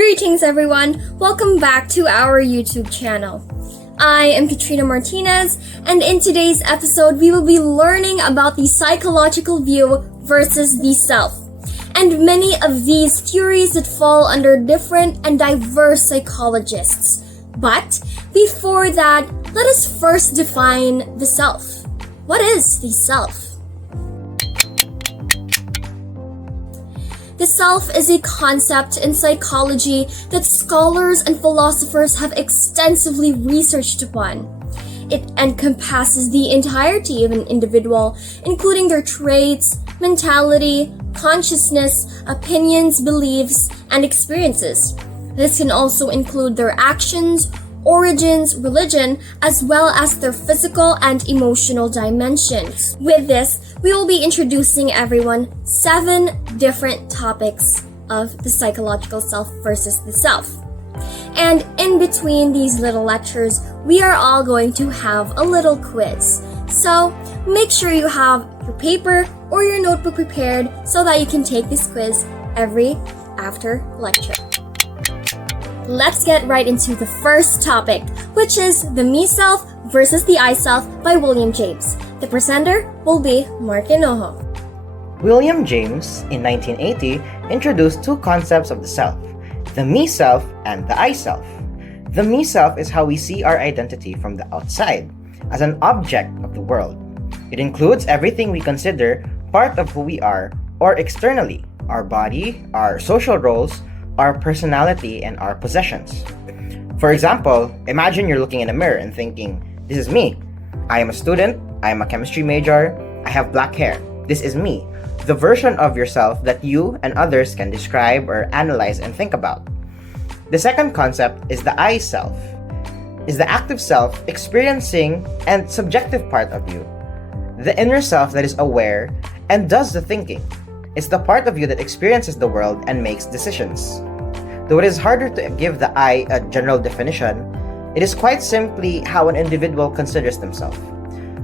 Greetings everyone! Welcome back to our YouTube channel. I am Katrina Martinez, and in today's episode we will be learning about the psychological view versus the self, and many of these theories that fall under different and diverse psychologists. But before that, let us first define the self. What is the self? The self is a concept in psychology that scholars and philosophers have extensively researched upon. It encompasses the entirety of an individual, including their traits, mentality, consciousness, opinions, beliefs, and experiences. This can also include their actions, origins, religion, as well as their physical and emotional dimensions. With this, we will be introducing everyone 7 different topics of the psychological self versus the self. And in between these little lectures, we are all going to have a little quiz. So make sure you have your paper or your notebook prepared so that you can take this quiz every after lecture. Let's get right into the first topic, which is the me self versus the I self by William James. The presenter will be Mark Enojo. William James, in 1980, introduced 2 concepts of the self, the me self and the I self. The me self is how we see our identity from the outside, as an object of the world. It includes everything we consider part of who we are, or externally, our body, our social roles, our personality, and our possessions. For example, imagine you're looking in a mirror and thinking, this is me. I am a student, I am a chemistry major, I have black hair. This is me, the version of yourself that you and others can describe or analyze and think about. The second concept is the I self, is the active self experiencing and subjective part of you. The inner self that is aware and does the thinking. It's the part of you that experiences the world and makes decisions. Though it is harder to give the I a general definition, it is quite simply how an individual considers themselves.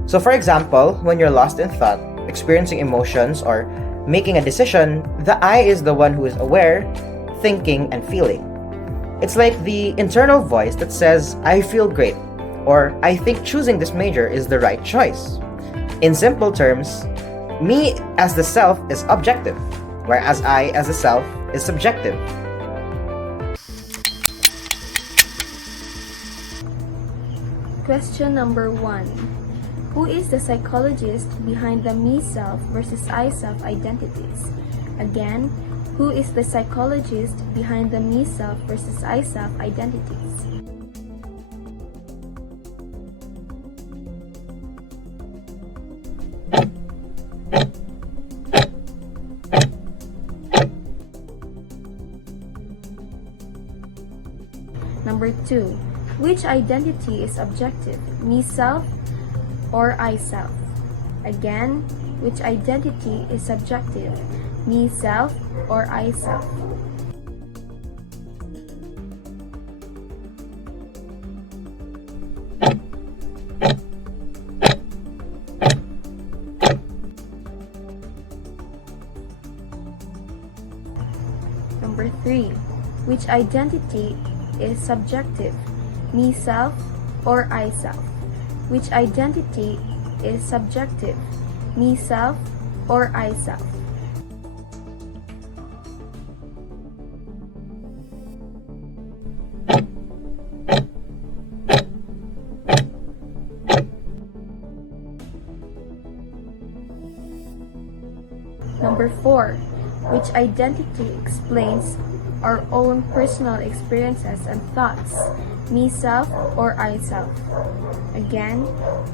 So for example, when you're lost in thought, experiencing emotions, or making a decision, the I is the one who is aware, thinking, and feeling. It's like the internal voice that says, I feel great, or I think choosing this major is the right choice. In simple terms, me as the self is objective, whereas I as the self is subjective. Question number 1. Who is the psychologist behind the me self versus I self identities? Again, who is the psychologist behind the me self versus I self identities? Number 2. Which identity is objective, me self or I self? Again, which identity is subjective, me self or I self? Number 3. Which identity is subjective, me self or I self? Which identity is subjective, me self or I self? Number 4. Which identity explains our own personal experiences and thoughts, me self or I self? Again,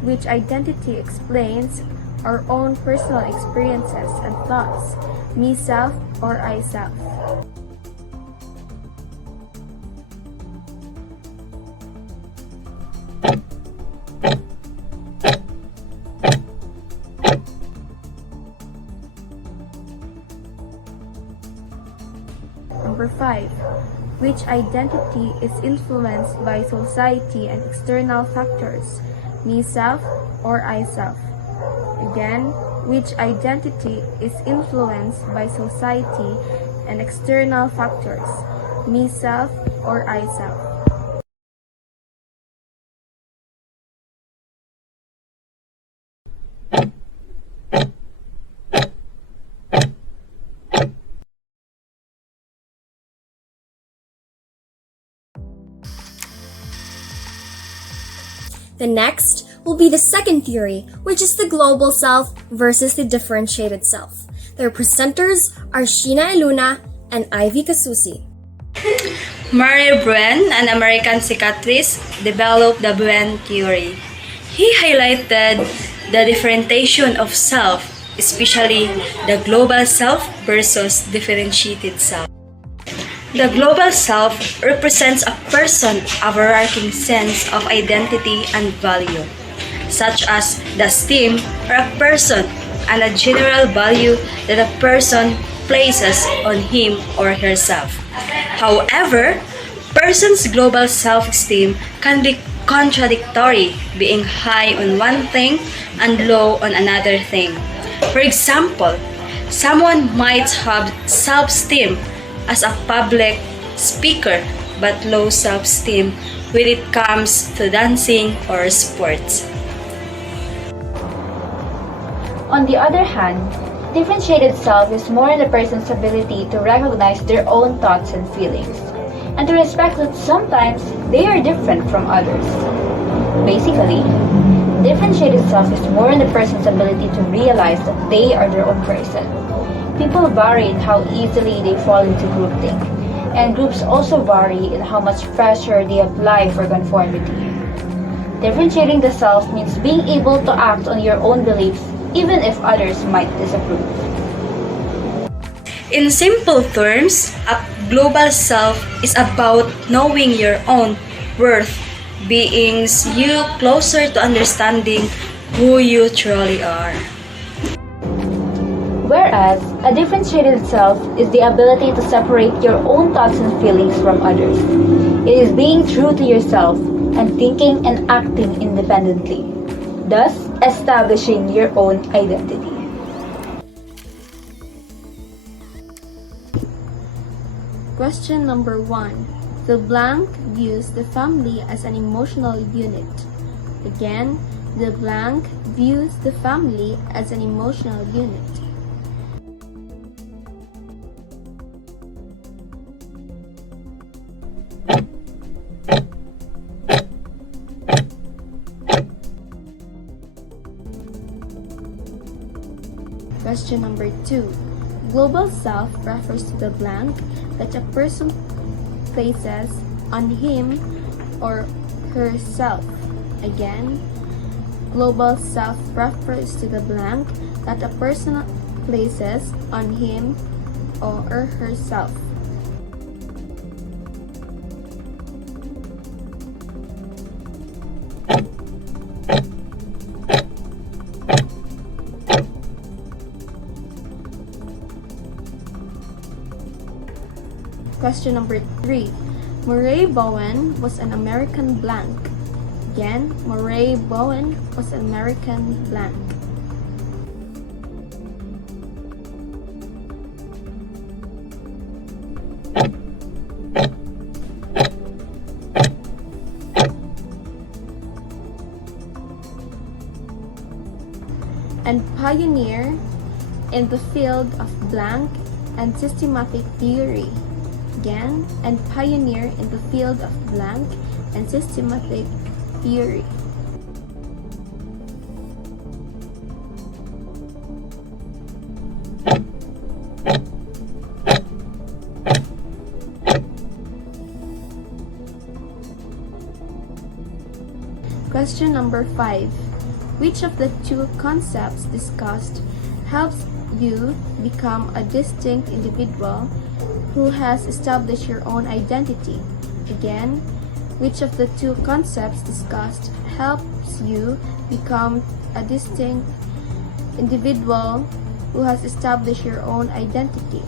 which identity explains our own personal experiences and thoughts, me self or I self? Number 5. Which identity is influenced by society and external factors, me self or I self? Again, which identity is influenced by society and external factors, me self or I self. The next will be the second theory, which is the global self versus the differentiated self. Their presenters are Sheena Eluna and Ivy Casusi. Murray Bruen, an American psychiatrist, developed the Bruen theory. He highlighted the differentiation of self, especially the global self versus differentiated self. The global self represents a person's overarching sense of identity and value, such as the esteem or a person and a general value that a person places on him or herself. However, person's global self-esteem can be contradictory, being high on one thing and low on another thing. For example, someone might have self-esteem as a public speaker but low self-esteem when it comes to dancing or sports. On the other hand, differentiated self is more in a person's ability to recognize their own thoughts and feelings, and to respect that sometimes they are different from others. Basically, differentiated self is more in the person's ability to realize that they are their own person. People vary in how easily they fall into groupthink, and groups also vary in how much pressure they apply for conformity. Differentiating the self means being able to act on your own beliefs even if others might disapprove. In simple terms, a global self is about knowing your own worth, being you closer to understanding who you truly are. Whereas, a differentiated self is the ability to separate your own thoughts and feelings from others. It is being true to yourself and thinking and acting independently, thus establishing your own identity. Question number 1. The blank views the family as an emotional unit. Again, the blank views the family as an emotional unit. Question number 2. Global self refers to the blank that a person places on him or herself. Again, global self refers to the blank that a person places on him or herself. Question number 3. Murray Bowen was an American blank. Again, Murray Bowen was an American blank. And pioneer in the field of blank and systematic theory. Again, and pioneer in the field of blank and systematic theory. Question number 5. Which of the two concepts discussed helps you become a distinct individual who has established your own identity? Again, which of the two concepts discussed helps you become a distinct individual who has established your own identity?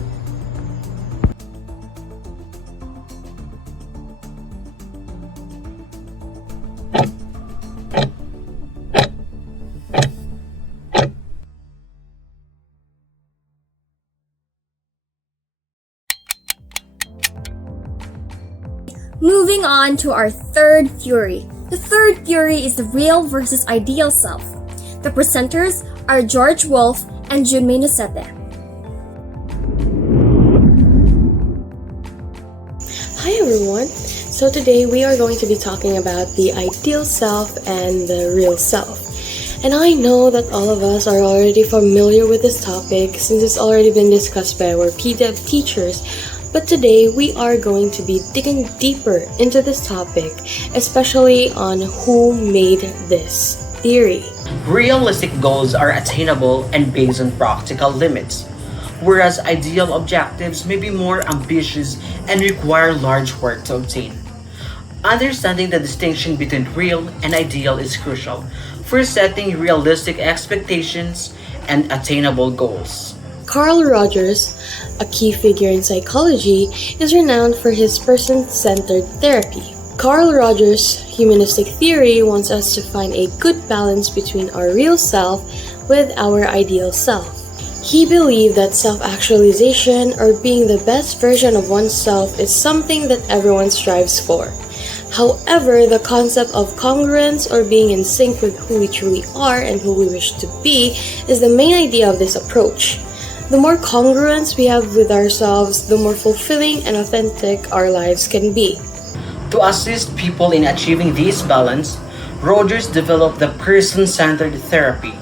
Moving on to our third theory. The third theory is the real versus ideal self. The presenters are George Wolfe and Junmei Nocete. Hi everyone! So today we are going to be talking about the ideal self and the real self. And I know that all of us are already familiar with this topic since it's already been discussed by our PDEV teachers. But today we are going to be digging deeper into this topic, especially on who made this theory. Realistic goals are attainable and based on practical limits, whereas ideal objectives may be more ambitious and require large work to obtain. Understanding the distinction between real and ideal is crucial for setting realistic expectations and attainable goals. Carl Rogers, a key figure in psychology, is renowned for his person-centered therapy. Carl Rogers' humanistic theory wants us to find a good balance between our real self with our ideal self. He believed that self-actualization, or being the best version of oneself, is something that everyone strives for. However, the concept of congruence, or being in sync with who we truly are and who we wish to be, is the main idea of this approach. The more congruence we have with ourselves, the more fulfilling and authentic our lives can be. To assist people in achieving this balance, Rogers developed the person-centered therapy.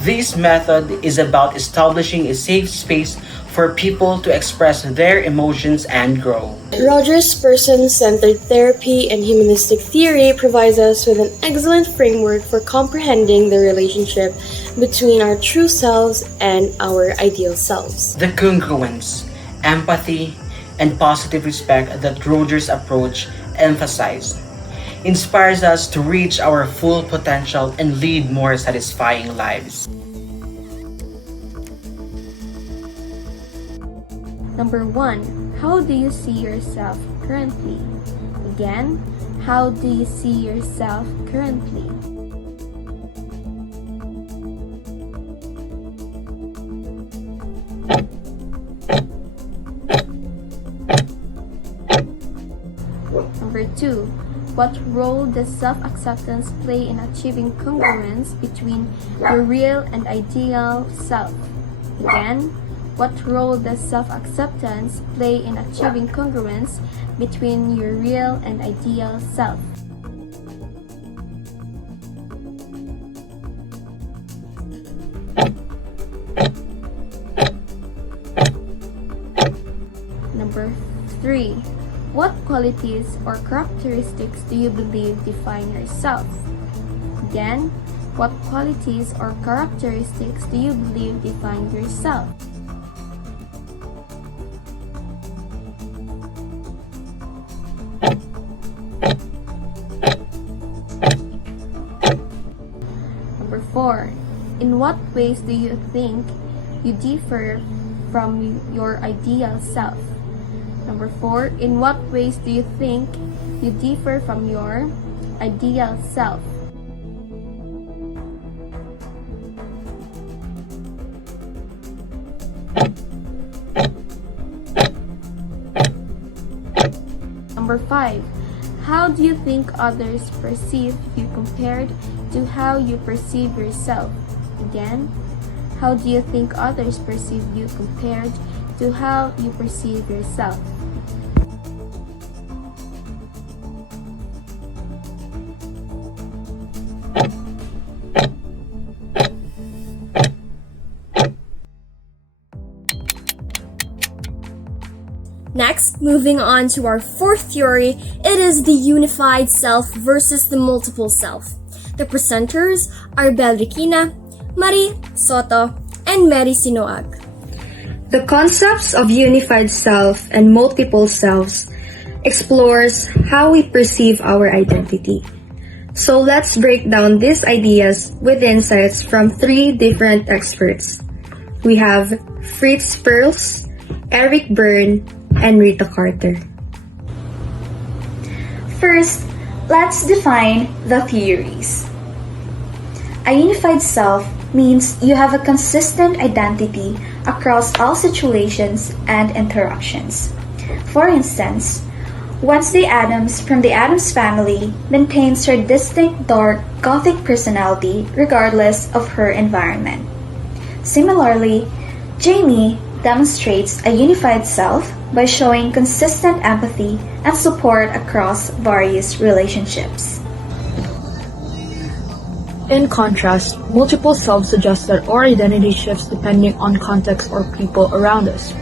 This method is about establishing a safe space for people to express their emotions and grow. Rogers' person-centered therapy and humanistic theory provides us with an excellent framework for comprehending the relationship between our true selves and our ideal selves. The congruence, empathy, and positive respect that Rogers' approach emphasized inspires us to reach our full potential and lead more satisfying lives. Number 1. How do you see yourself currently? Again, how do you see yourself currently? Number 2. What role does self-acceptance play in achieving congruence between your real and ideal self? Again, what role does self-acceptance play in achieving congruence between your real and ideal self? Number 3. What qualities or characteristics do you believe define yourself? Again, what qualities or characteristics do you believe define yourself? Number 4. In what ways do you think you differ from your ideal self? Number 4. In what ways do you think you differ from your ideal self? Number 5. How do you think others perceive you compared to how you perceive yourself? Again, how do you think others perceive you compared to how you perceive yourself? Next, moving on to our fourth theory, it is the unified self versus the multiple self. The presenters are Bel Regina, Marie Soto, and Mary Sinoag. The concepts of unified self and multiple selves explores how we perceive our identity. So let's break down these ideas with insights from 3 different experts. We have Fritz Perls, Eric Berne, and Rita Carter. First, let's define the theories. A unified self means you have a consistent identity across all situations and interactions. For instance, Wednesday Addams from the Addams Family maintains her distinct dark Gothic personality regardless of her environment. Similarly, Jamie demonstrates a unified self by showing consistent empathy and support across various relationships. In contrast, multiple selves suggest that our identity shifts depending on context or people around us.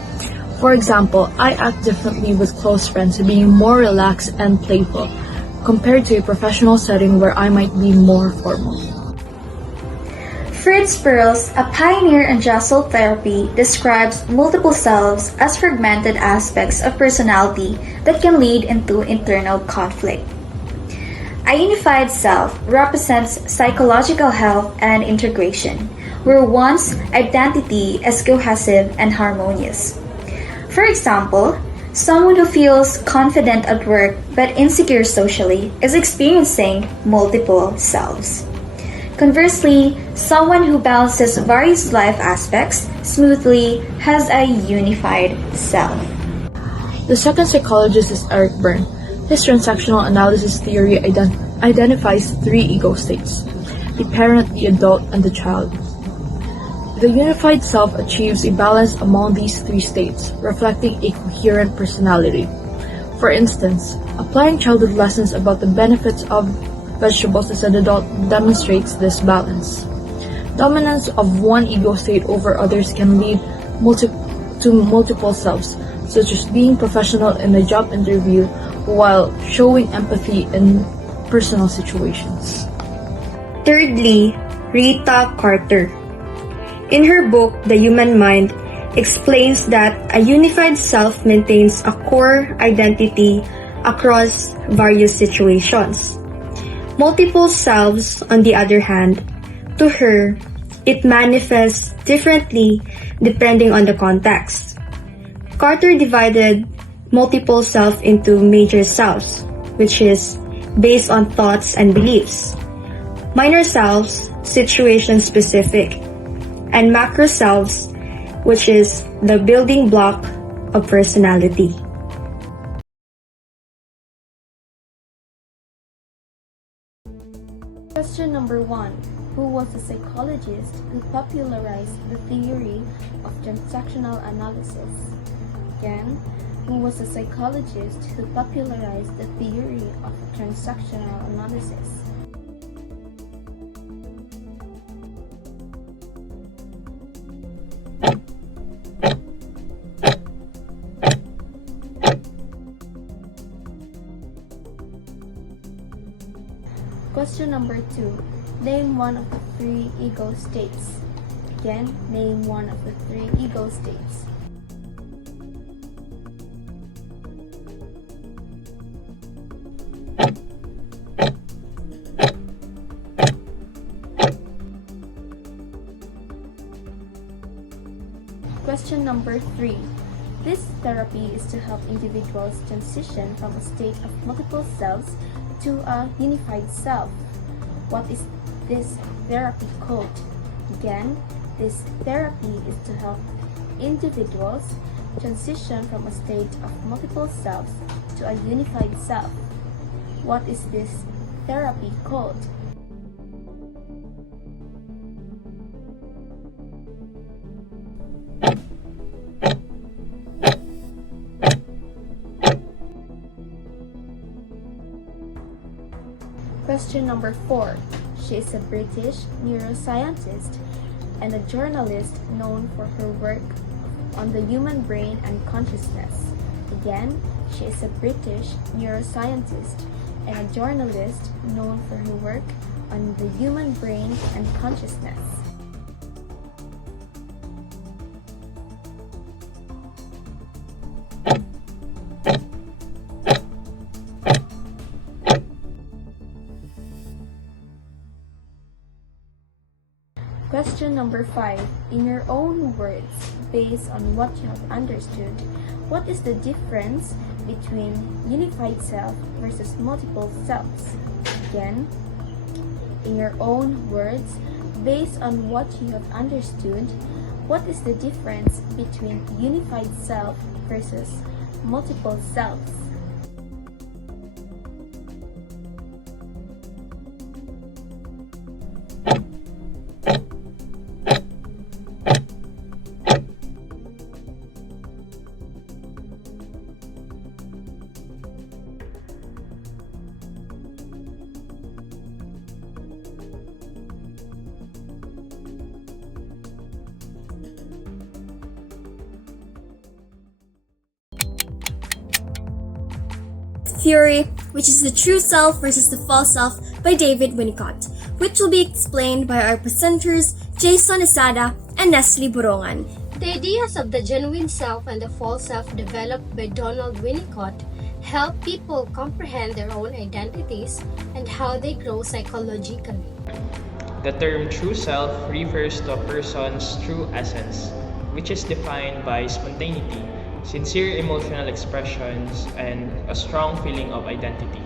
For example, I act differently with close friends, being more relaxed and playful, compared to a professional setting where I might be more formal. Fritz Perls, a pioneer in Jessel therapy, describes multiple selves as fragmented aspects of personality that can lead into internal conflict. A unified self represents psychological health and integration, where one's identity is cohesive and harmonious. For example, someone who feels confident at work but insecure socially is experiencing multiple selves. Conversely, someone who balances various life aspects smoothly has a unified self. The second psychologist is Eric Berne. His transactional analysis theory identifies three ego states: the parent, the adult, and the child. The unified self achieves a balance among these three states, reflecting a coherent personality. For instance, applying childhood lessons about the benefits of vegetables as an adult demonstrates this balance. Dominance of one ego state over others can lead to multiple selves, such as being professional in a job interview while showing empathy in personal situations. Thirdly, Rita Carter. In her book, The Human Mind, explains that a unified self maintains a core identity across various situations. Multiple selves, on the other hand, to her, it manifests differently depending on the context. Carter divided multiple self into major selves, which is based on thoughts and beliefs, minor selves, situation-specific, and macro selves, which is the building block of personality. Question number 1. Who was the psychologist who popularized the theory of transactional analysis? Again, who was the psychologist who popularized the theory of transactional analysis? Question number 2. Name one of the three ego states. Again, name one of the three ego states. Question number 3. This therapy is to help individuals transition from a state of multiple selves to a unified self. What is this therapy called? Again, this therapy is to help individuals transition from a state of multiple selves to a unified self. What is this therapy called? Question number 4. She is a British neuroscientist and a journalist known for her work on the human brain and consciousness. Again, she is a British neuroscientist and a journalist known for her work on the human brain and consciousness. Question number 5. In your own words, based on what you have understood, what is the difference between unified self versus multiple selves? Again, in your own words, based on what you have understood, what is the difference between unified self versus multiple selves? theory, which is the true self versus the false self by David Winnicott, which will be explained by our presenters Jason Isada and Nestle Borongan. The ideas of the genuine self and the false self developed by Donald Winnicott help people comprehend their own identities and how they grow psychologically. The term true self refers to a person's true essence, which is defined by spontaneity, sincere emotional expressions, and a strong feeling of identity.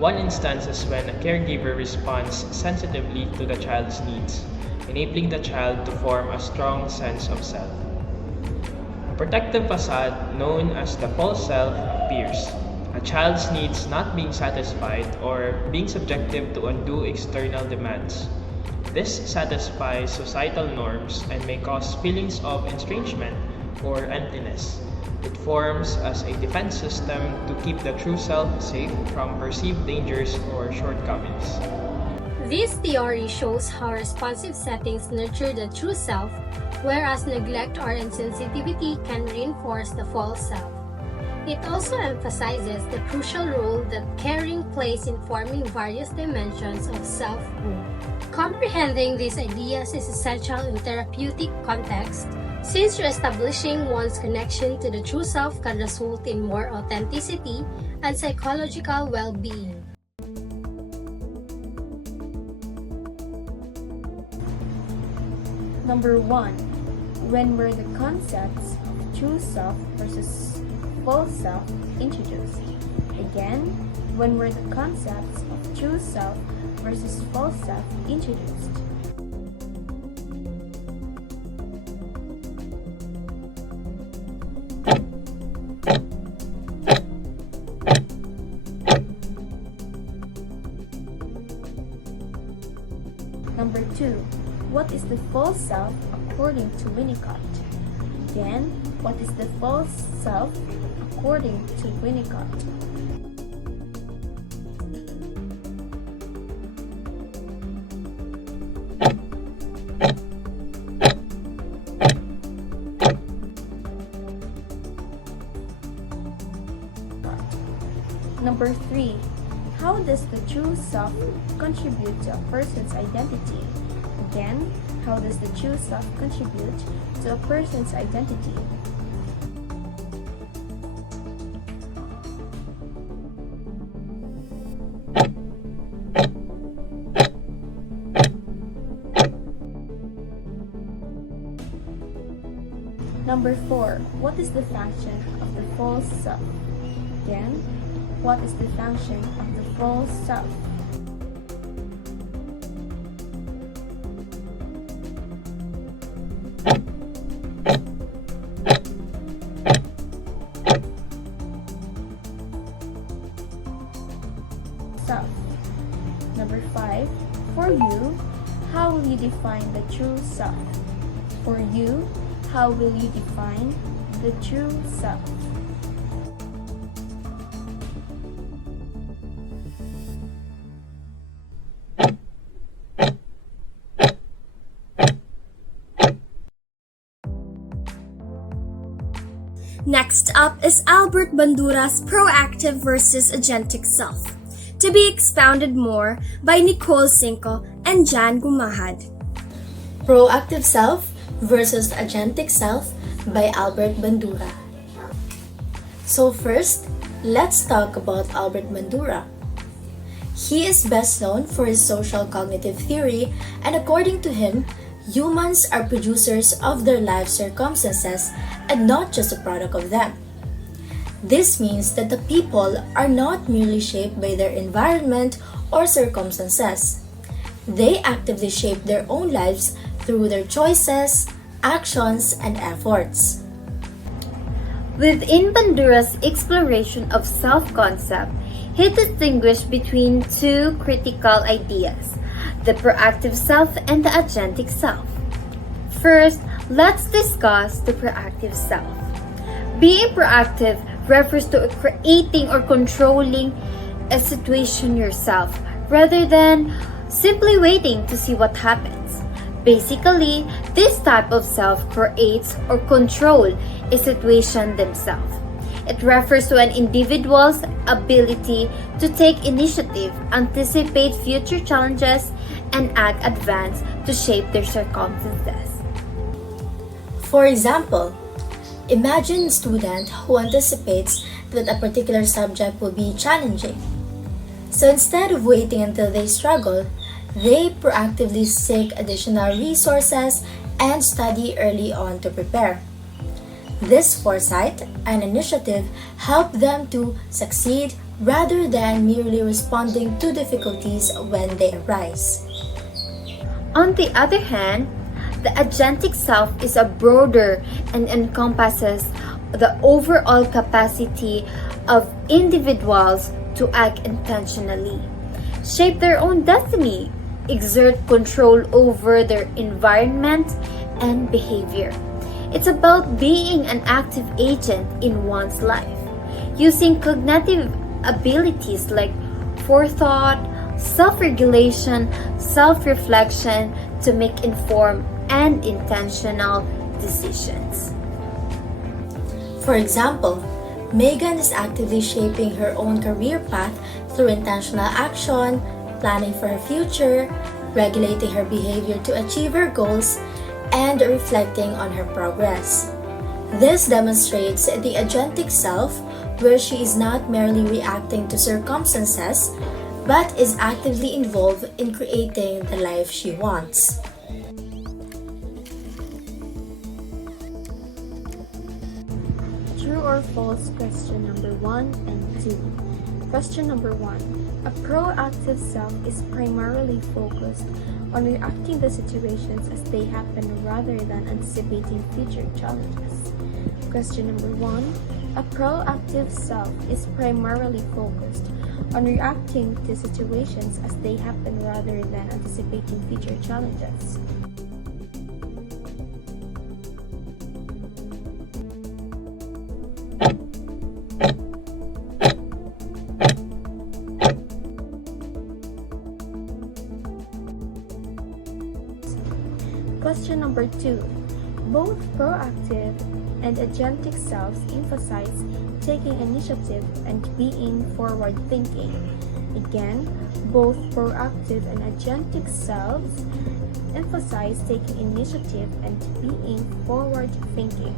One instance is when a caregiver responds sensitively to the child's needs, enabling the child to form a strong sense of self. A protective facade, known as the false self, appears. A child's needs not being satisfied or being subjective to undue external demands. This satisfies societal norms and may cause feelings of estrangement or emptiness. It forms as a defense system to keep the true self safe from perceived dangers or shortcomings. This theory shows how responsive settings nurture the true self, whereas neglect or insensitivity can reinforce the false self. It also emphasizes the crucial role that caring plays in forming various dimensions of self-worth. Comprehending these ideas is essential in therapeutic context, since reestablishing one's connection to the true self can result in more authenticity and psychological well-being. Number 1. When were the concepts of true self versus false self introduced? Again, when were the concepts of true self versus false self introduced? Number 2. What is the false self according to Winnicott? Again, what is the false self according to Winnicott? Number 3. How does the true self contribute to a person's identity? Again, how does the true self contribute to a person's identity? Number 4. What is the function of the false self? Again, what is the function of the false self? Self. Number 5. For you, how will you define the true self? For you, how will you define the true self? Next up is Albert Bandura's proactive versus agentic self, to be expounded more by Nicole Cinco and Jan Gumahad. Proactive Self versus Agentic Self by Albert Bandura. So first, let's talk about Albert Bandura. He is best known for his social cognitive theory, and according to him, humans are producers of their life circumstances and not just a product of them. This means that the people are not merely shaped by their environment or circumstances. They actively shape their own lives through their choices, actions, and efforts. Within Bandura's exploration of self-concept, he distinguished between two critical ideas, the proactive self and the agentic self. First, let's discuss the proactive self. Being proactive refers to creating or controlling a situation yourself rather than simply waiting to see what happens. Basically, this type of self creates or control a situation themselves. It refers to an individual's ability to take initiative, anticipate future challenges, and act advance to shape their circumstances. For example, imagine a student who anticipates that a particular subject will be challenging. So instead of waiting until they struggle, they proactively seek additional resources and study early on to prepare. This foresight and initiative help them to succeed rather than merely responding to difficulties when they arise. On the other hand, the agentic self is a broader and encompasses the overall capacity of individuals to act intentionally, shape their own destiny, exert control over their environment and behavior. It's about being an active agent in one's life, using cognitive abilities like forethought, self-regulation, self-reflection to make informed and intentional decisions. For example, Megan is actively shaping her own career path through intentional action, planning for her future, regulating her behavior to achieve her goals, and reflecting on her progress. This demonstrates the agentic self, where she is not merely reacting to circumstances, but is actively involved in creating the life she wants. True or false question number 1 and 2. Question number 1. A proactive self is primarily focused on reacting to situations as they happen rather than anticipating future challenges. Question number 1. A proactive self is primarily focused on reacting to situations as they happen rather than anticipating future challenges. Question number 2. Both proactive and agentic selves emphasize taking initiative and being forward-thinking. Again, both proactive and agentic selves emphasize taking initiative and being forward-thinking.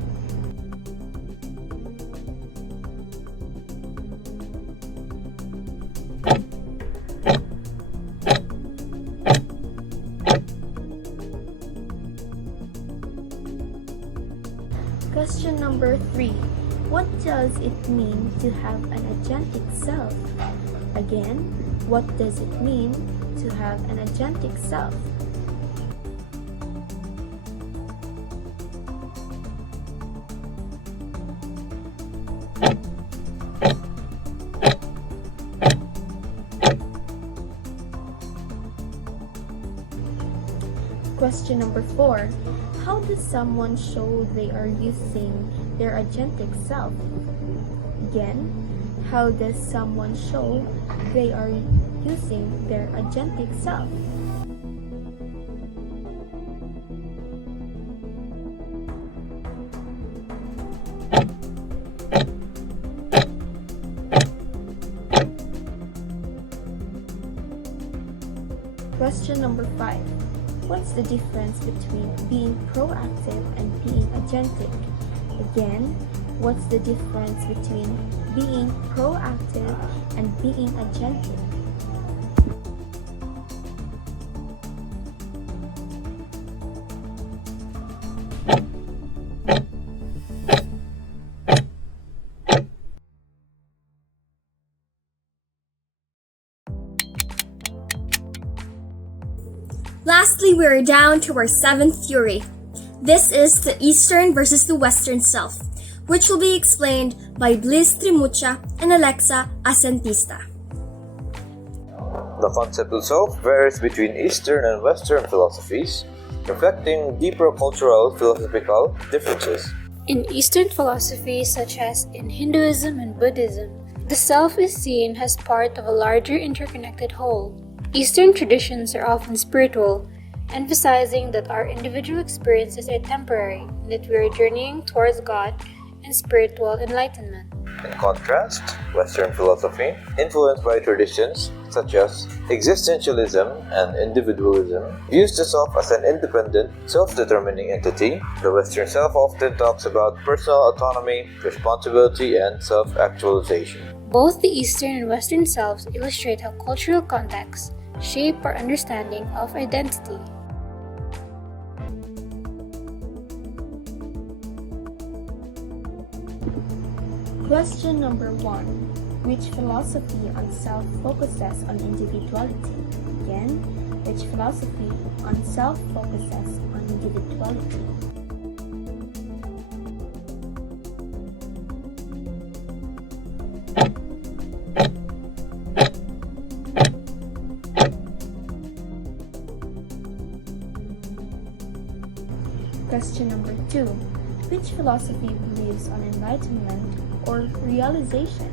Question number 3. What does it mean to have an agentic self? Again, what does it mean to have an agentic self? Question number 4. How does someone show they are using their agentic self? Again, how does someone show they are using their agentic self? Question number 5. What's the difference between being proactive and being agentic? Again, what's the difference between being proactive and being agentic? Lastly, we are down to our 7th theory. This is the Eastern versus the Western self, which will be explained by Bliss Trimucha and Alexa Asentista. The concept of self varies between Eastern and Western philosophies, reflecting deeper cultural philosophical differences. In Eastern philosophies, such as in Hinduism and Buddhism, the self is seen as part of a larger interconnected whole. Eastern traditions are often spiritual, emphasizing that our individual experiences are temporary and that we are journeying towards God and spiritual enlightenment. In contrast, Western philosophy, influenced by traditions such as existentialism and individualism, views the self as an independent, self-determining entity. The Western self often talks about personal autonomy, responsibility, and self-actualization. Both the Eastern and Western selves illustrate how cultural contexts shape our understanding of identity. Question number 1. Which philosophy on self focuses on individuality? Again, which philosophy on self focuses on individuality? Question number 2. Which philosophy believes on enlightenment or realization?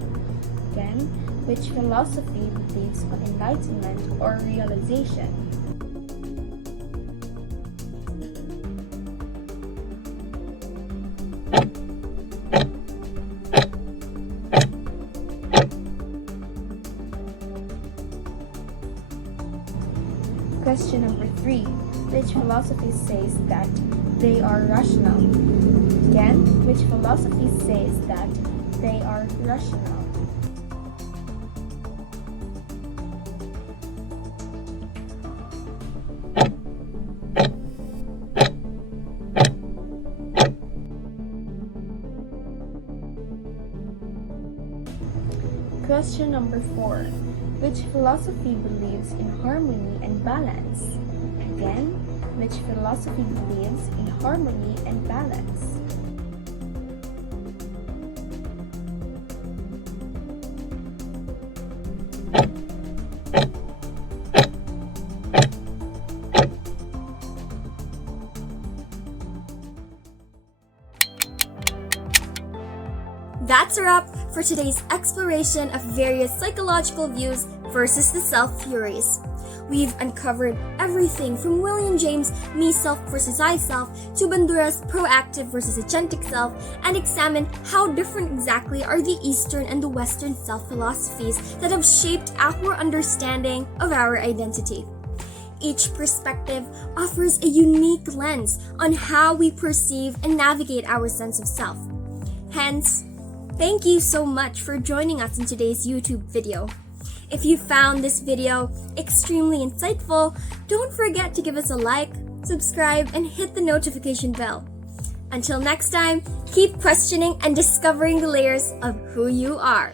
Again, which philosophy believes on enlightenment or realization? Question number 3. Which philosophy says that they are rational? Again, which philosophy says that they are rational? Question number 4. Which philosophy believes in harmony and balance? Again, which philosophy believes in harmony and balance? That's a wrap for today's exploration of various psychological views versus the self theories. We've uncovered everything from William James' me-self versus I-self to Bandura's proactive versus agentic self, and examined how different exactly are the Eastern and the Western self-philosophies that have shaped our understanding of our identity. Each perspective offers a unique lens on how we perceive and navigate our sense of self. Hence, thank you so much for joining us in today's YouTube video. If you found this video extremely insightful, don't forget to give us a like, subscribe, and hit the notification bell. Until next time, keep questioning and discovering the layers of who you are.